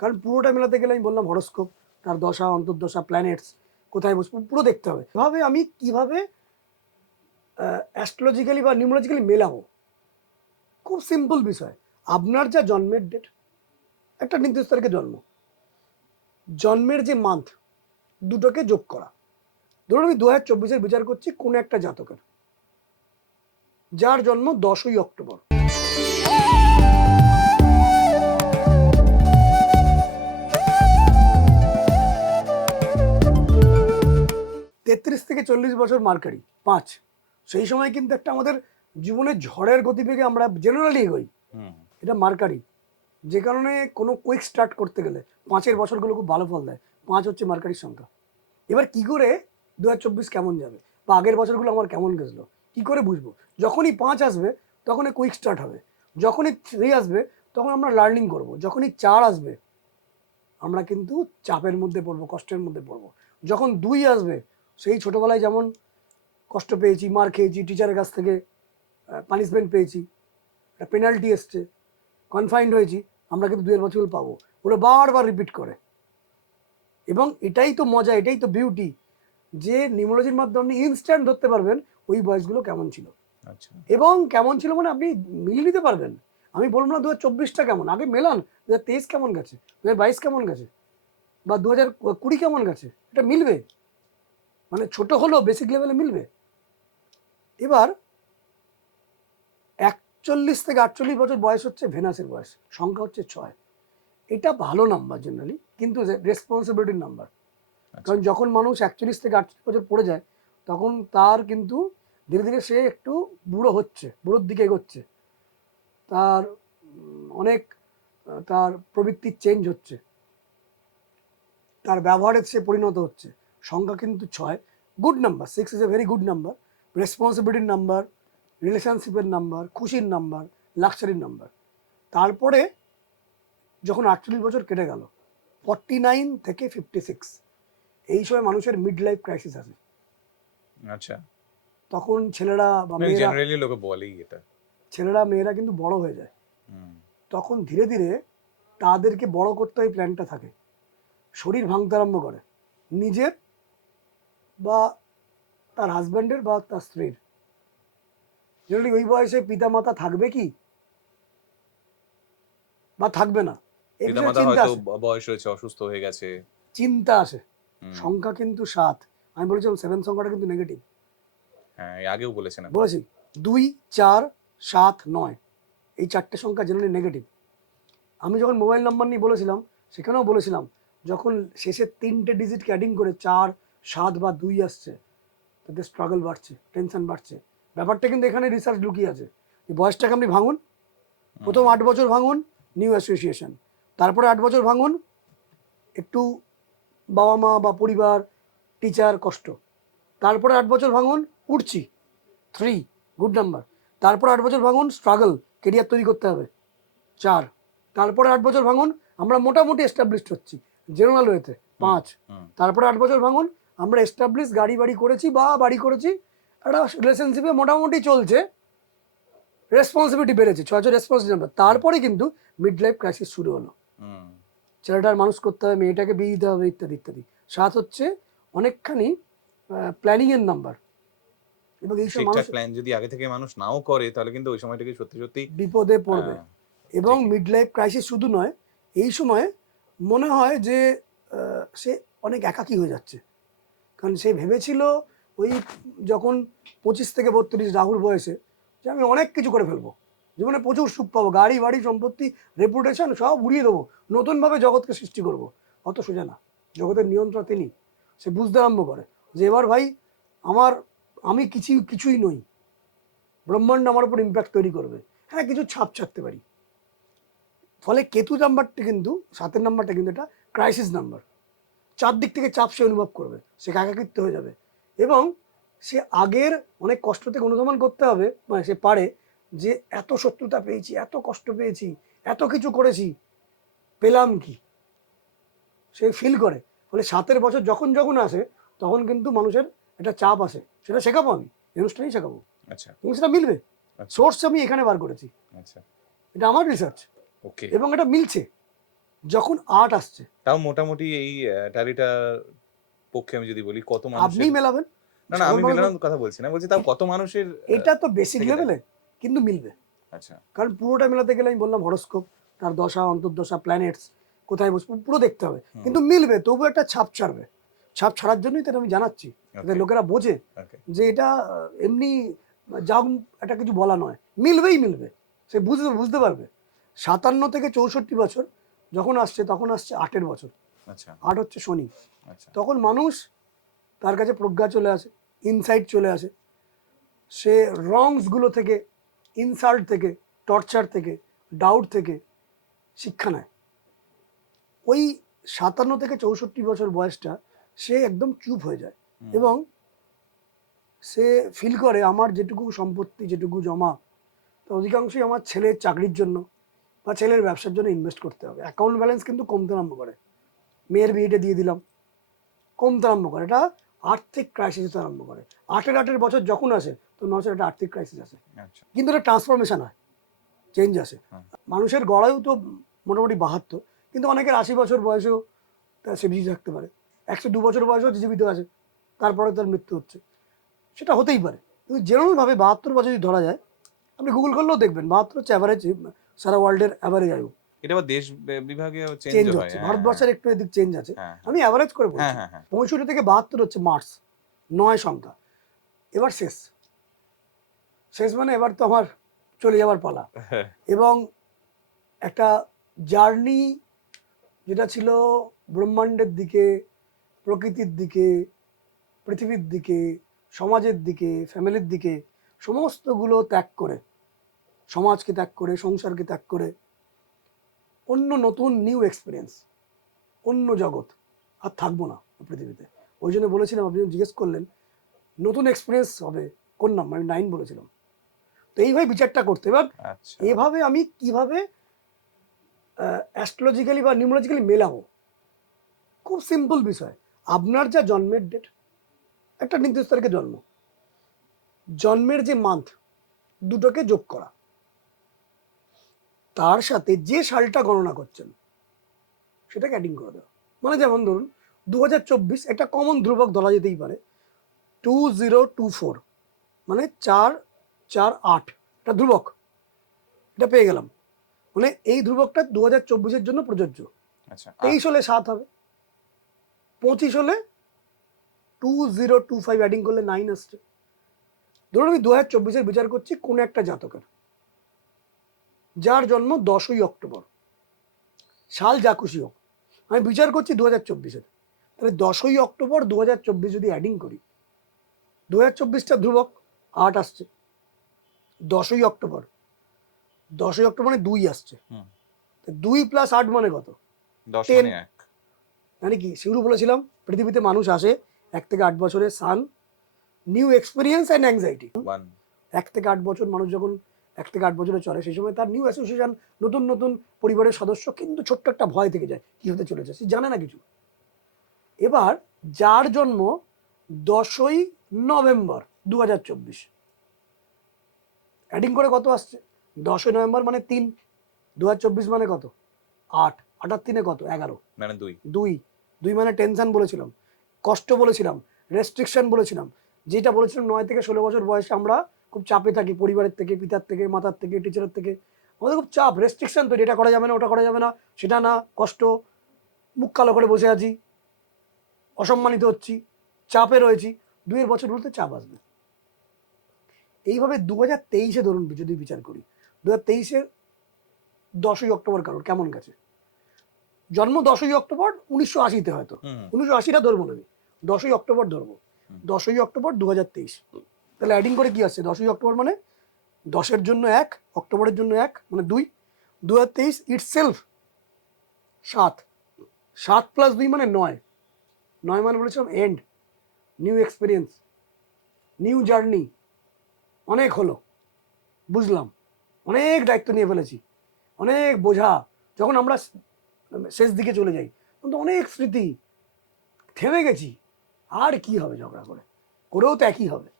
কারণ পুরোটা মেলাতে গেলে আমি বললাম হরোস্কোপ, তার দশা অন্তর্দশা, প্ল্যানেটস কোথায় বসবো পুরো দেখতে হবে। এভাবে আমি কিভাবে অ্যাস্ট্রোলজিক্যালি বা নিউমোলজিক্যালি মেলাবো, খুব সিম্পল বিষয়। আপনার যা জন্মের ডেট, একটা নির্দিষ্ট তারিখে জন্ম, জন্মের যে মান্থ, দুটোকে যোগ করা। ধরুন আমি 2024-এর বিচার করছি কোন একটা জাতকের যার জন্ম 10ই অক্টোবর। তেত্রিশ থেকে 40 বছর মার্কারি 5, সেই সময় কিন্তু একটা আমাদের জীবনের ঝড়ের গতিবেগে আমরা জেনারেলি এগোই, এটা মার্কারি। যে কারণে কোনো কুইক স্টার্ট করতে গেলে 5-এর বছরগুলো খুব ভালো ফল দেয়। 5 হচ্ছে মার্কারির সংখ্যা। এবার কি করে 2024 কেমন যাবে বা আগের বছরগুলো আমার কেমন গেছিলো কি করে বুঝবো? যখনই 5 আসবে তখনই কুইক স্টার্ট হবে, যখনই 3 আসবে তখন আমরা লার্নিং করব, যখনই 4 আসবে আমরা কিন্তু চাপের মধ্যে পড়বো, কষ্টের মধ্যে পড়বো। যখন 2 আসবে, সেই ছোটোবেলায় যেমন কষ্ট পেয়েছি, মার খেয়েছি, টিচারের কাছ থেকে পানিশমেন্ট পেয়েছি, একটা পেনাল্টি এসছে, কনফাইন্ড হয়েছি, আমরা কিন্তু 2-এর বছর পাবো। ওরা বারবার রিপিট করে। এবং এটাই তো মজা, এটাই তো বিউটি, যে নিউমোলজির মাধ্যমে আপনি ইনস্ট্যান্ট ধরতে পারবেন ওই বয়সগুলো কেমন ছিল। আচ্ছা, এবং কেমন ছিল মানে আপনি মিলিয়ে নিতে পারবেন। আমি বলবো না 2024টা কেমন, আগে মেলান 2023 কেমন গেছে, 2022 কেমন গেছে, বা 2020 কেমন গেছে, এটা মিলবে। মানে ছোট হলেও বেসিক লেভেলে মিলবে। এবার 41 থেকে 48 বছর বয়স হচ্ছে ভেনাসের বয়স, সংখ্যা হচ্ছে 6। এটা ভালো নাম্বার জেনারেলি, কিন্তু রেসপন্সিবিলিটির নাম্বার। কারণ যখন মানুষ 41 থেকে 48 বছর পড়ে যায় তখন তার কিন্তু ধীরে ধীরে সে একটু বুড়ো হচ্ছে, বুড়োর দিকে এগোচ্ছে, তার অনেক তার প্রবৃত্তির চেঞ্জ হচ্ছে, তার ব্যবহারের সে পরিণত হচ্ছে। সংখ্যা কিন্তু 6, good number. 6 is a very good number, রেসপন্সিবিলিটির নাম্বার, রিলেশনশিপের নাম্বার, খুশির নাম্বার, লাক্সারির নাম্বার। তারপরে যখন 48 বছর কেটে গেল, 49 থেকে 56, এই সময় মানুষের মিড লাইফ ক্রাইসিস আসে। আচ্ছা, তখন ছেলেরা বা মেয়েরা, জেনারেলি লোকে বলেই এটা। ছেলেরা মেয়েরা কিন্তু বড় হয়ে যায়। তখন ধীরে ধীরে তাদেরকে বড় করতে ওই প্ল্যানটা থাকে, শরীর ভাঙতে আরম্ভ করে, নিজের বা তার হাজব্যান্ডের বা তার স্ত্রীর। জেনারেলি ওই বয়সে পিতামাতা থাকবে কি বা থাকবে না, এই বিষয়ে পিতামাতা চিন্তা হয়তো আসে, বয়স হয়েছে, অসুস্থ হয়ে গেছে। চিন্তা আসে। সংখ্যা কিন্তু 7, আমি বলেছিলাম 7 সংখ্যাটা কিন্তু নেগেটিভ। হ্যাঁ, আগেও বলেছেন আপনি। বলেছি 2, 4, 7, 9, এই 4টে সংখ্যা জেনারেলি নেগেটিভ। আমি যখন মোবাইল নাম্বার নিয়ে বলেছিলাম সেখানেও বলেছিলাম, যখন শেষের 3টে ডিজিটকে অ্যাডিং করে 4, 7 বা 2 আসছে, তাদের স্ট্রাগল বাড়ছে, টেনশন বাড়ছে। ব্যাপারটা কিন্তু এখানে রিসার্চ লুকিয়ে আছে। এই বয়সটাকে আপনি ভাঙুন, প্রথম 8 বছর ভাঙুন, নিউ অ্যাসোসিয়েশন। তারপরে 8 বছর ভাঙুন, একটু বাবা মা বা পরিবার, টিচার, কষ্ট। তারপরে 8 বছর ভাঙুন, উঠছি, 3, গুড নাম্বার। তারপরে 8 বছর ভাঙুন, স্ট্রাগল, কেরিয়ার তৈরি করতে হবে, 4। তারপরে 8 বছর ভাঙুন, আমরা মোটামুটি এস্টাবলিশড হচ্ছি জেনারেল ওয়েতে, 5। তারপরে 8 বছর ভাঙুন, আমরা এস্টাবলিশ, গাড়ি বাড়ি করেছি বা বাড়ি করেছি, একটা রিলেশনশিপে মোটামুটি চলছে, রেসপন্সিবিলিটি বেড়েছে, 6 বছর রেসপন্সিবিলিটি নাম্বার। তারপরে কিন্তু মিড লাইফ ক্রাইসিস শুরু হলো, ছেলেটার মানুষ করতে হবে, মেয়েটাকে বিয়ে দিতে হবে, ইত্যাদি ইত্যাদি। 7 হচ্ছে অনেকখানি প্ল্যানিংয়ের নাম্বার। এবং এইসব মানুষ প্ল্যান যদি আগে থেকে মানুষ নাও করে তাহলে কিন্তু ওই সময়টাকে সত্যি সত্যি বিপদে পড়বে। এবং মিড লাইফ ক্রাইসিস শুধু নয়, এই সময় মনে হয় যে সে অনেক একাকী হয়ে যাচ্ছে। কারণ সে ভেবেছিল ওই যখন 25 থেকে 32 রাহুর বয়সে যে আমি অনেক কিছু করে ফেলবো, জীবনে প্রচুর সুখ পাবো, গাড়ি বাড়ি সম্পত্তি রেপুটেশন সব উড়িয়ে দেবো, নতুনভাবে জগৎকে সৃষ্টি করব। অত সোজা না, জগতের নিয়ন্ত্রণ তিনি। সে বুঝতে আরম্ভ করে যে এবার ভাই আমি কিছুই নই, ব্রহ্মাণ্ড আমার উপর ইম্প্যাক্ট তৈরি করবে। হ্যাঁ, কিছু ছাপ ছাড়তে পারি। ফলে কেতু নাম্বারটা কিন্তু, 7-এর নাম্বারটা কিন্তু এটা ক্রাইসিস নাম্বার। চারদিক থেকে চাপ সে অনুভব করবে, সে একাকিত্ব হয়ে যাবে। এবং সে আগের অনেক কষ্ট থেকে অনুধাবন করতে হবে, মানে সে পারে যে এত শত্রুতা পেয়েছি, এত কষ্ট পেয়েছি, এত কিছু করেছি, পেলাম কি, সে ফিল করে। ফলে 7-এর বছর যখন যখন আসে তখন কিন্তু মানুষের একটা চাপ আসে, সেটা শেখাবো, আমি এই অনুষ্ঠানেই শেখাবো। আচ্ছা, এবং সেটা মিলবে, সোর্স আমি এখানে বার করেছি, আচ্ছা, এটা আমার রিসার্চ ওকে। এবং এটা মিলছে। যখন আট আসছে তাও মোটামুটি এই ট্যালিটা পক্ষে আমি যদি বলি কত মানুষের, আপনিই মেলাবেন, না না সাধারণ আমি মানুষ মেলানোর কথা বলছি না, বলছি তাও কত মানুষের এটা তো বেসিক থেকে লেভেলে কিন্তু মিলবে। আচ্ছা কারণ পুরোটা মেলাতে গেলে আমি বললাম হরোস্কোপ, তার দশা অন্তর্দশা, প্ল্যানেটস কোথায় বসবো পুরো দেখতে হবে, কিন্তু মিলবে, তবু একটা ছাপ ছাড়বে। ছাপ ছাড়ার জন্যই তো এটা আমি জানাচ্ছি, যাতে ওকে লোকেরা বোঝে ওকে যে এটা এমনি যা একটা কিছু বলা নয়, মিলবেই মিলবে, সে বুঝবে, বুঝতে পারবে। 57 থেকে 64 বছর যখন আসছে, তখন আসছে 8-এর বছর। আচ্ছা 8 হচ্ছে শনি। আচ্ছা তখন মানুষ, তার কাছে প্রজ্ঞা চলে আসে, ইনসাইট চলে আসে, সে রংসগুলো থেকে, ইনসাল্ট থেকে, টর্চার থেকে, ডাউট থেকে শিক্ষা নেয়। ওই 57 থেকে 64 বছর বয়সটা সে একদম চুপ হয়ে যায় এবং সে ফিল করে আমার যেটুকু সম্পত্তি, যেটুকু জমা, তো অধিকাংশই আমার ছেলের চাকরির জন্য বা ছেলের ব্যবসার জন্য ইনভেস্ট করতে হবে। অ্যাকাউন্ট ব্যালেন্স কিন্তু কমতে আরম্ভ করে, মেয়ের বিয়েটা দিয়ে দিলাম, কমতে আরম্ভ করে, এটা আর্থিক ক্রাইসিস হতে আরম্ভ করে। 8-এর বছর যখন আসে, তো নজর একটা আর্থিক ক্রাইসিস আসে, আচ্ছা কিন্তু এটা ট্রান্সফরমেশন হয়, চেঞ্জ আসে। হ্যাঁ। মানুষের গড়ায়ও তো মোটামুটি 72, কিন্তু অনেকের 80 বছর বয়সেও সে বেঁচে থাকতে পারে, 102 বছর বয়সেও জীবিত আছে, তারপরে তার মৃত্যু হচ্ছে, সেটা হতেই পারে। কিন্তু জেনারেলভাবে 72 বছর যদি ধরা যায়, আপনি গুগল করলেও দেখবেন 72 হচ্ছে অ্যাভারেজ, সারা ওয়ার্ল্ডের অ্যাভারেজ আয়ু। এটা আবার দেশ বিভাগে চেঞ্জ চেঞ্জ হয়, হচ্ছে, হ্যাঁ হ্যাঁ ভারতবর্ষের একটু এদিক চেঞ্জ আছে, হ্যাঁ আমি অ্যাভারেজ করে হ্যাঁ বলছি। হ্যাঁ হ্যাঁ 65 থেকে 72 হচ্ছে মার্স, 9 সংখ্যা। এবার শেষ, শেষ মানে এবার তো আমার চলে যাওয়ার পালা। হ্যাঁ এবং একটা জার্নি যেটা ছিল ব্রহ্মাণ্ডের দিকে, প্রকৃতির দিকে, পৃথিবীর দিকে, সমাজের দিকে, ফ্যামিলির দিকে, সমস্তগুলো ত্যাগ করে, সমাজকে ত্যাগ করে, সংসারকে ত্যাগ করে, অন্য নতুন নিউ এক্সপিরিয়েন্স, অন্য জগৎ, আর থাকবো না পৃথিবীতে। ওই জন্য বলেছিলাম, আপনি যখন জিজ্ঞেস করলেন নতুন এক্সপিরিয়েন্স হবে কোন নাম, আমি 9 বলেছিলাম। তো এইভাবে বিচারটা করতে, এবার আচ্ছা এভাবে আমি কিভাবে অ্যাস্ট্রোলজিক্যালি বা নিউমোলজিক্যালি মেলাবো, খুব সিম্পল বিষয়। আপনার যা জন্মের ডেট, একটা নির্দিষ্ট তারিখে জন্ম, জন্মের যে মান্থ, দুটোকে যোগ করা, তার সাথে যে সালটা গণনা করছেন সেটাকে অ্যাডিং করে দেওয়া। মানে যেমন ধরুন 2024 একটা কমন ধ্রুবক ধরা যেতেই পারে, 2024, মানে 448, এটা ধ্রুবক, এটা পেয়ে গেলাম। মানে এই ধ্রুবকটা 2024-এর জন্য প্রযোজ্য। আচ্ছা 23 হলে 7 হবে, 25 হলে 2025 অ্যাডিং করলে 9 আসছে। ধরুন আমি 2024-এর বিচার করছি কোন একটা জাতকের, যার জন্ম 10ই অক্টোবর, সাল যা খুশি হোক, আমি বিচার করছি 2024-এর, তাহলে 10ই অক্টোবর 2024 যদি অ্যাডিং করি, 2024টা ধ্রুবক, 8 আসছে, 10ই অক্টোবর, 10ই অক্টোবর মানে 2 আসছে, 2 + 8 মানে কত, 10 10। মানে 1 মানে কি, শুরু বলেছিলাম পৃথিবীতে মানুষ আসে 1 থেকে 8 বছরের সান, নিউ এক্সপিরিয়েন্স অ্যান্ড অ্যাংজাইটি। 1 1 থেকে 8 বছর মানুষ যখন 1 থেকে 8 বছরে চলে, সেই সময় তার নিউ অ্যাসোসিয়েশন, নতুন নতুন পরিবারের সদস্য, কিন্তু ছোট্ট একটা ভয় থেকে যায় কি হতে চলেছে, সে জানে না কিছু। এবার যার জন্ম 10ই নভেম্বর 2024, অ্যাডিং করে কত আসছে, 10ই নভেম্বর মানে 3, 2024 মানে কত, 8, 8 আর 3 কত, 11, মানে 2 2, 2 মানে টেনশন বলেছিলাম, কষ্ট বলেছিলাম, রেস্ট্রিকশন বলেছিলাম, যেটা বলেছিলাম 9 থেকে 16 বছর বয়সে আমরা খুব চাপে থাকি, পরিবারের থেকে, পিতার থেকে, মাতার থেকে, টিচারের থেকে, আমাদের খুব চাপ, রেস্ট্রিকশন তৈরি, এটা করা যাবে না, ওটা করা যাবে না, সেটা না, কষ্ট, মুখ কালো করে বসে আছি, অসম্মানিত হচ্ছি, চাপে রয়েছি। 2 বছর বলতে চাপ আসবে। এইভাবে 2023-এ ধরুন যদি বিচার করি, 2023-এর 10ই অক্টোবর কারোর কেমন গেছে, জন্ম 10ই অক্টোবর 1980-তে, হয়তো 1980টা ধরবো না, আমি 10ই অক্টোবর ধরবো, 10ই অক্টোবর 2023, তাহলে অ্যাডিং করে কি আসছে, 10ই অক্টোবর মানে 10-এর জন্য 1, অক্টোবরের জন্য 1 মানে 2, 2023 ইটসেলফ 7, 7 + 2 মানে 9, 9 মানে বলেছিলাম end, new experience, new journey, অনেক হলো, বুঝলাম, অনেক দায়িত্ব নিয়ে ফেলেছি, অনেক বোঝা, যখন আমরা শেষ দিকে চলে যাই তখন তো অনেক স্মৃতি, থেমে গেছি, আর কি হবে ঝগড়া করে, করেও তো একই হবে।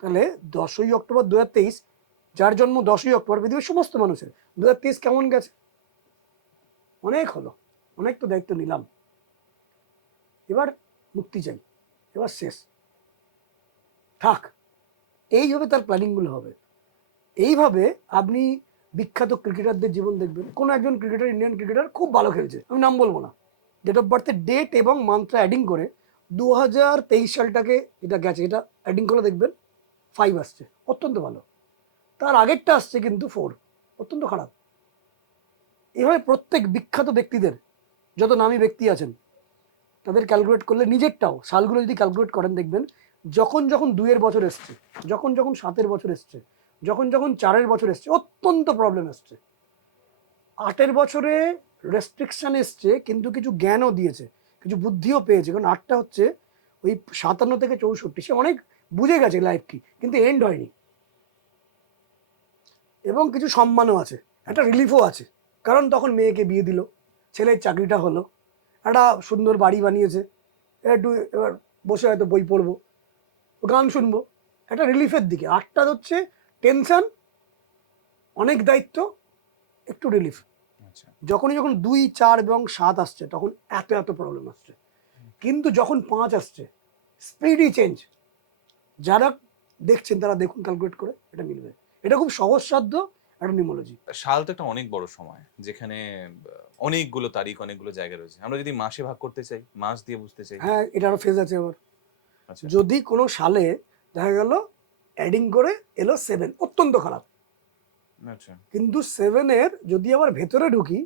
তাহলে 10ই অক্টোবর 2023, যার জন্ম 10ই অক্টোবর, পৃথিবীর সমস্ত মানুষের 2023 কেমন গেছে, অনেক হলো, অনেক তো দায়িত্ব নিলাম, এবার মুক্তি চাই, এবার শেষ, থাক। এইভাবে তার প্ল্যানিংগুলো হবে। এইভাবে আপনি বিখ্যাত ক্রিকেটারদের জীবন দেখবেন। কোনো একজন ক্রিকেটার, ইন্ডিয়ান ক্রিকেটার খুব ভালো খেলছে, আমি নাম বলবো না, ডেট অফ বার্থের ডেট এবং মান্থটা অ্যাডিং করে 2023 সালটাকে এটা গেছে, এটা অ্যাডিং করে দেখবেন 5 আসছে, অত্যন্ত ভালো। তার আগেরটা আসছে কিন্তু 4, অত্যন্ত খারাপ। এভাবে প্রত্যেক বিখ্যাত ব্যক্তিদের, যত নামী ব্যক্তি আছেন, তাদের ক্যালকুলেট করলে নিজেরটাও সালগুলো যদি ক্যালকুলেট করেন দেখবেন যখন যখন 2-এর বছর এসছে, যখন যখন 7-এর বছর এসছে, যখন যখন 4-এর বছর এসছে, অত্যন্ত প্রবলেম এসছে। 8-এর বছরে রেস্ট্রিকশন এসছে, কিন্তু কিছু জ্ঞানও দিয়েছে, কিছু বুদ্ধিও পেয়েছে, কারণ 8টা হচ্ছে ওই 57 থেকে 64, সে অনেক বুঝে গেছে লাইফ কি, কিন্তু এন্ড হয়নি। এবং কিছু সম্মানও আছে, একটা রিলিফও আছে, কারণ তখন মেয়েকে বিয়ে দিল, ছেলের চাকরিটা হলো, একটা সুন্দর বাড়ি বানিয়েছে, একটু এবার বসে হয়তো বই পড়বো, গান শুনবো, একটা রিলিফের দিকে। 8টা হচ্ছে টেনশন, অনেক দায়িত্ব, একটু রিলিফ। আচ্ছা, যখনই যখন 2, 4 এবং 7 আসছে তখন এত এত প্রবলেম আসছে, কিন্তু যখন 5 আসছে স্পিডি চেঞ্জ। যারা দেখছেন তারা দেখুন, ক্যালকুলেট করে এটা মিলবে। এটা খুব সহজসাধ্য একটা নিউমোলজি। সাল তো একটা অনেক বড় সময়, যেখানে অনেকগুলো তারিখ, অনেকগুলো জায়গা রয়েছে। আমরা যদি মাসে ভাগ করতে চাই, মাস দিয়ে বুঝতে চাই। হ্যাঁ, এটা আরো ফেজ আছে আবার। আচ্ছা, যদি কোনো সালে দেখা গেল অ্যাডিং করে এলো 7, অত্যন্ত খারাপ। আচ্ছা, কিন্তু 7-এর যদি আবার ভেতরে ঢুকি,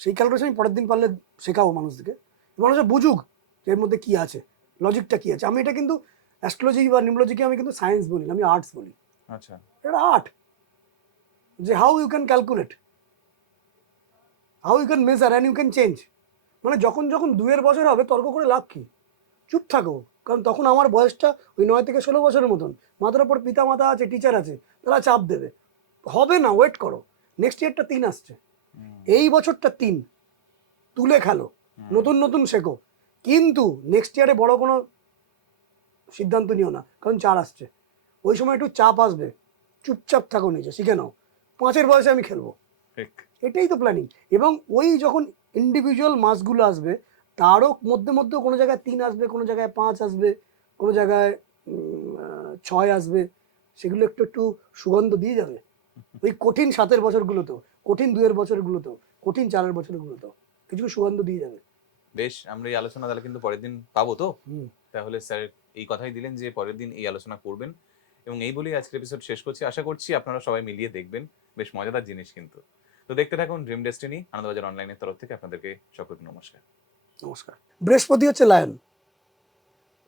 সেই ক্যালকুলেশন আমি পরের দিন পারলে শেখাবো মানুষদেরকে, মানুষরা বুঝুক যে এর মধ্যে কি আছে, লজিকটা কি আছে। আমি এটা কিন্তু অ্যাস্ট্রোলজি বা নিউমোলজিকে আমি কিন্তু সায়েন্স বলি না, আমি আর্টস বলি। আচ্ছা, এটা আর্ট, যে how you can calculate, how you can measure and you can change. মানে যখন যখন 2-এর বছর হবে তর্ক করে লাভ কি, চুপ থাকো। কারণ তখন আমার বয়সটা ওই 9 থেকে 16 বছরের মতন, মাথার উপর পিতা মাতা আছে, টিচার আছে, তারা চাপ দেবে, হবে না, ওয়েট করো। নেক্সট ইয়ারটা 3 আসছে, এই বছরটা 3, তুলে খেলো, নতুন নতুন শেখো, কিন্তু নেক্সট ইয়ারে বড় কোনো সিদ্ধান্ত নিও না, কারণ 4 আসছে। ওই সময় একটু চাপ আসবে, চুপচাপ থাকো, নিজে শিখে নাও, 5-এর বয়সে আমি খেলবো, ঠিক। এটাই তো প্ল্যানিং। এবং ওই যখন ইন্ডিভিজুয়াল মাসগুলো আসবে, তারও মধ্যে মধ্যে কোনো জায়গায় 3 আসবে, কোনো জায়গায় 5 আসবে, কোনো জায়গায় 6 আসবে, সেগুলো একটু একটু সুগন্ধ দিয়ে যাবে ওই কঠিন 7-এর বছরগুলোতেও, কঠিন 2-এর বছরগুলোতেও, কঠিন 4-এর বছরগুলোতেও কিছু সুগন্ধ দিয়ে যাবে। বেশ, আমরা এই আলোচনা তাহলে কিন্তু পরের দিন পাবো তো? হুম, তাহলে স্যার এই কথাই দিলেন যে পরের দিন এই আলোচনা করবেন, এবং এই বলেই আজকের এপিসোড শেষ করছি। আশা করছি আপনারা সবাই মিলিয়ে দেখবেন, বেশ মজাদার জিনিস কিন্তু। তো দেখতে থাকুন ড্রিম ডেস্টিনি, আনন্দবাজার অনলাইনের তরফ থেকে আপনাদেরকে সকলকে নমস্কার। নমস্কার। বৃহস্পতি হচ্ছে লায়ন,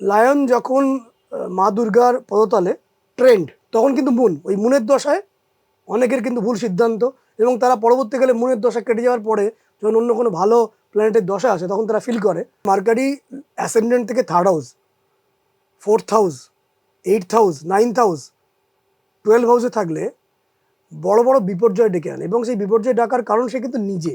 লায়ন যখন মা দুর্গার পদতলে ট্রেন্ড, তখন কিন্তু মুন, ওই মুনের দশায় অনেকের কিন্তু ভুল সিদ্ধান্ত, এবং তারা পরবর্তীকালে মুনের দশা কেটে যাওয়ার পরে যখন অন্য কোনো ভালো প্ল্যানেটের দশা আসে তখন তারা ফিল করে। মার্কারি অ্যাসেন্ডেন্ট থেকে 3rd house, 4th house, 8th house, 9th house, 12 হাউসে থাকলে বড় বড় বিপর্যয় ডেকে আনে, এবং সেই বিপর্যয় ডাকার কারণ সে কিন্তু নিজে।